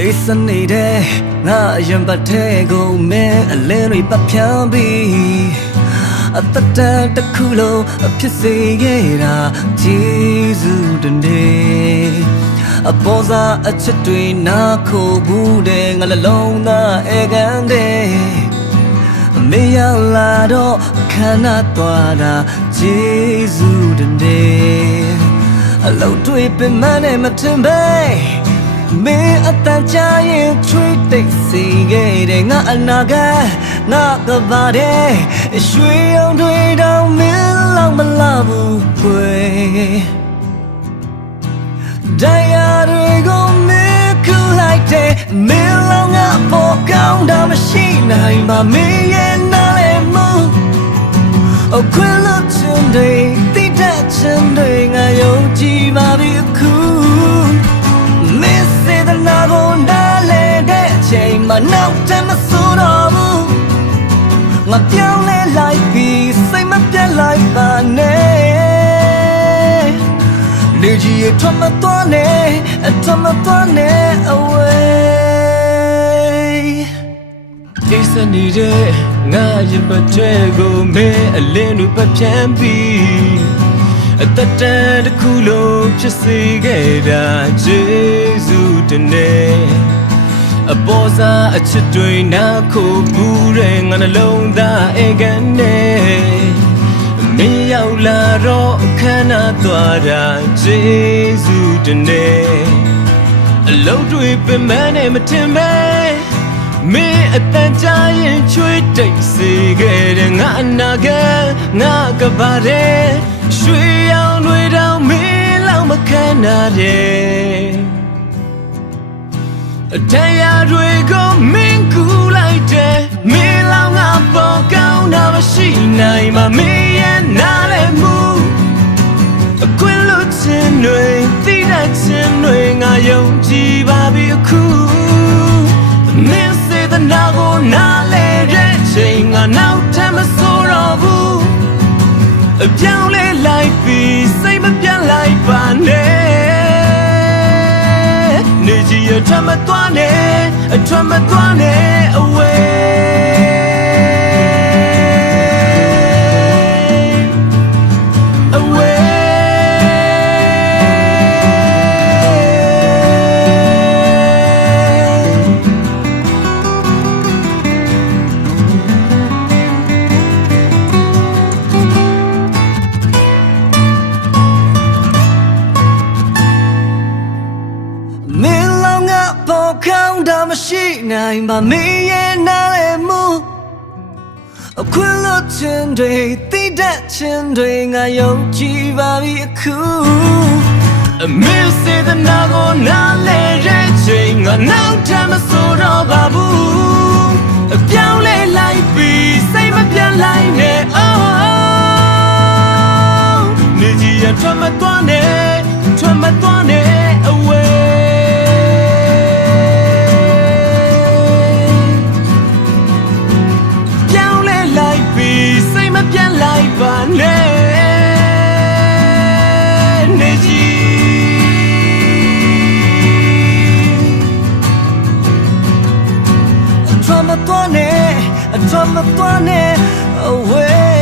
အေးစနေတဲ့ငါအရင်ပတ်တဲ့ကိုမင်းအလင်းတွေပတ်ဖြန်းပြီးအတတန်တစ်ခုလုံးအဖြစ်စေခဲ့တာဂျေဇုတနေ့အပေါ်စားအချစ်တွေနာခိုဘူးတဲ့ငါလည်းလုံးသားအေကန်တဲ့မေရလာတော့ခန္ဓာသွားတာဂျေဇုတနေ့အလုံးတွေပင်မနဲ့မထင်ပဲ မင်းအတန်ကြရင်ချွေးတိတ်စီခဲ့တဲ့ငါအနာကငါကပါတဲ့ရွှေအောင်တွေတောင်မင်းလောက်မလာဘူးခွေတရားတွေကိုမင်းခုလိုက်တဲ့မင်းလောက်ငါပေါ်ကောင်းတာမရှိနိုင်ပါမင်းရဲ့နားလေမှုအခွင့်လို့ချင်တွေတိတ်တဲ့ချင်တွေ ပြောင်းလဲလိုက်ပြီးစိတ်မပြတ်လိုက်ပါနဲ့နေကြီးရထွတ်မသွားနဲ့အထွတ်မသွားနဲ့ away အိစနေတဲ့ငါရင်ပတ်တဲ့ကိုမဲအလင်းတို့ပတ်ဖြန်းပြီးအသက်တန်တစ်ခုလုံးဖြစ်စေခဲ့တာဂျေဇုတနေ့ အပေါ်စားအချစ်တွေနာခိုဘူးတဲ့ငါနှလုံးသားအေကန်နဲ့မင်းရောက်လာတော့အခမ်းအနားသွားတာဂျေဇုတနေ့အလုံးတွေပင်မနဲ့မထင်ပဲမင်းအတန်ကြာရင်ချွေးတိတ်စေခဲ့တဲ့ငါအနာကငါကပါတဲ့ရွှေရောင်တွေတောင်မင်းလောက်မခံနိုင်တဲ့ အတရားတွေကိုမင်းကူလိုက်တဲ့မင်းလောင်ငါပေါ်ကောင်းတာမရှိနိုင်မှမင်းရဲ့နားလည်းမူအကွင်းလို့ချင်တွေတိတဲ့ချင်တွေငါယုံကြည်ပါပြီအခုမင်းစေတနာကိုနားလဲတဲ့ချိန်ငါနောက်ထပ်မဆိုတော့ဘူးအပြောင်းလဲလိုက်ပြီးစိတ်မပြတ်လိုက်ပါ နေကြီးရထမသွားနဲ့အထမသွားနဲ့ away ရှိနိုင်ပါမင်းရဲ့နားလေမှုအခွင့်လို့ချင်တွေတိတဲ့ချင်တွေငါယုံကြည်ပါပြီအခုအမင်းစေတဲ့နာကိုနားလေတဲ့ချိန်ငါနောက်ထပ်မဆိုတော့ပါဘူးအပြောင်းလဲလိုက်ပြီးစိတ်မပြတ်လိုက်နဲ့ oh နေကြီးရထွက်မသွားနဲ့ထွက်မသွားနဲ့ သွားနဲ့အထွတ်မသွားနဲ့ away